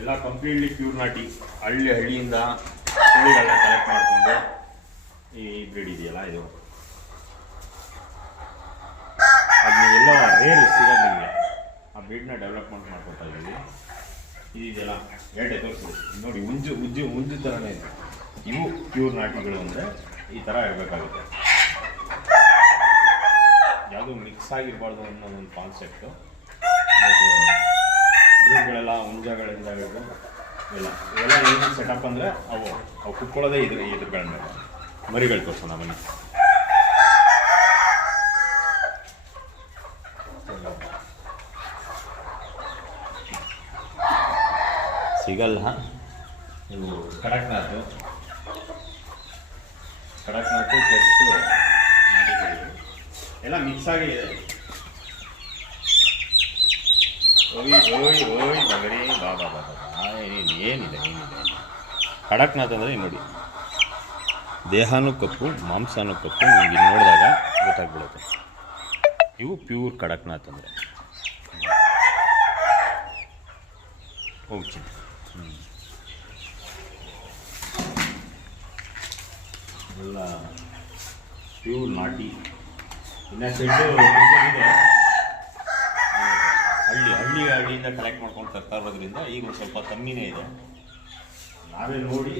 ಎಲ್ಲ completely pure ನಾಟಿ. ಹಳ್ಳಿಯಿಂದ ಕೋಳಿಗಳನ್ನ ಕಲೆಕ್ಟ್ ಮಾಡಿಕೊಂಡು ಈ ಬ್ರೀಡ್ ಇದೆಯಲ್ಲ ಇದು, ಅದನ್ನ ಎಲ್ಲೋ ರೇರ್ ಸಿಗೋದು ನಿಮಗೆ. ಆ ಬ್ರೀಡ್ನ ಡೆವಲಪ್ಮೆಂಟ್ ಮಾಡ್ಕೊತಾ ಇದ್ದೀವಿ. ಇದೆಯಲ್ಲ ಎರಡೇ ತೋರಿಸ್ಬೋದು ನೋಡಿ, ಹುಂಜು ಥರನೇ ಇದೆ. ಇವು ಪ್ಯೂರ್ ನಾಟಿಗಳು ಅಂದರೆ ಈ ಥರ ಇರಬೇಕಾಗುತ್ತೆ. ಯಾವುದೂ ಮಿಕ್ಸ್ ಆಗಿರಬಾರ್ದು ಅನ್ನೋ ಒಂದು ಕಾನ್ಸೆಪ್ಟು. ಬ್ರೀಡ್ಗಳೆಲ್ಲ ಹುಂಜಗಳಿಂದ ಹಿಡಿದು ಇವೆಲ್ಲ ಏನು ಸೆಟಪ್ ಅಂದರೆ ಅವು ಕುತ್ಕೊಳ್ಳೋದೇ ಇದ್ರಗಳ ಮೇಲೆ. ಮರಿಗಳು ತೋರಿಸೋಣ ಬನ್ನಿ. ಸಿಗಲ್ಲ ಇವು ಕಡಕ್ನಾಥ್ ಪ್ಲಸ್ ಎಲ್ಲ ಮಿಕ್ಸ್ ಆಗಿದೆ. ಓಯ್ ನಗರಿ ಬಾಬಾ ಏನಿದೆ ಕಡಕ್ನಾಥ್ ಅಂದರೆ ನೋಡಿ, ದೇಹನೂ ಕಪ್ಪು ಮಾಂಸನೂ ಕಪ್ಪು. ನಿಮಗೆ ನೋಡಿದಾಗ ಗೊತ್ತಾಗ್ಬಿಡುತ್ತೆ. ಇವು ಪ್ಯೂರ್ ಕಡಕ್ನಾಥ್ ಅಂದರೆ. ಓಕೆ, ಎಲ್ಲ ಪ್ಯೂರ್ ನಾಟಿ. ಇನ್ನು ಸೆಟ್ಟು ಇದೆ, ಹಳ್ಳಿಯಿಂದ ಕಲೆಕ್ಟ್ ಮಾಡ್ಕೊಂಡು ತರ್ತಾ ಇರೋದ್ರಿಂದ ಈಗ ಒಂದು ಸ್ವಲ್ಪ ಕಮ್ಮಿನೇ ಇದೆ. ನಾವೇ ನೋಡಿ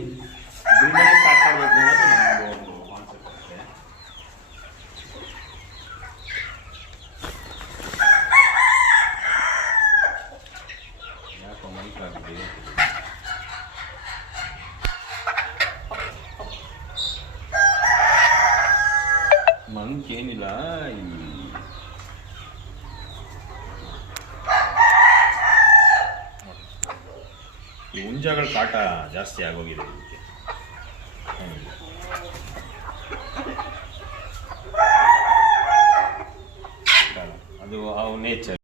ಇದರಿಂದಲೇ ಸ್ಟಾರ್ಟ್ ಮಾಡಬೇಕು ಅನ್ನೋದು ನಮ್ಮದು ಒಂದು ಕಾನ್ಸೆಪ್ಟ್ ಅಷ್ಟೇ. ಯಾಕೋ ಮೈಕಾಗಿದೆ ಮಂಕೇನಿಲ್ಲ. ಈ ಹುಂಜಗಳ ಕಾಟ ಜಾಸ್ತಿ ಆಗೋಗಿದೆ ಇದಕ್ಕೆ. ಅದು ನೇಚರ್.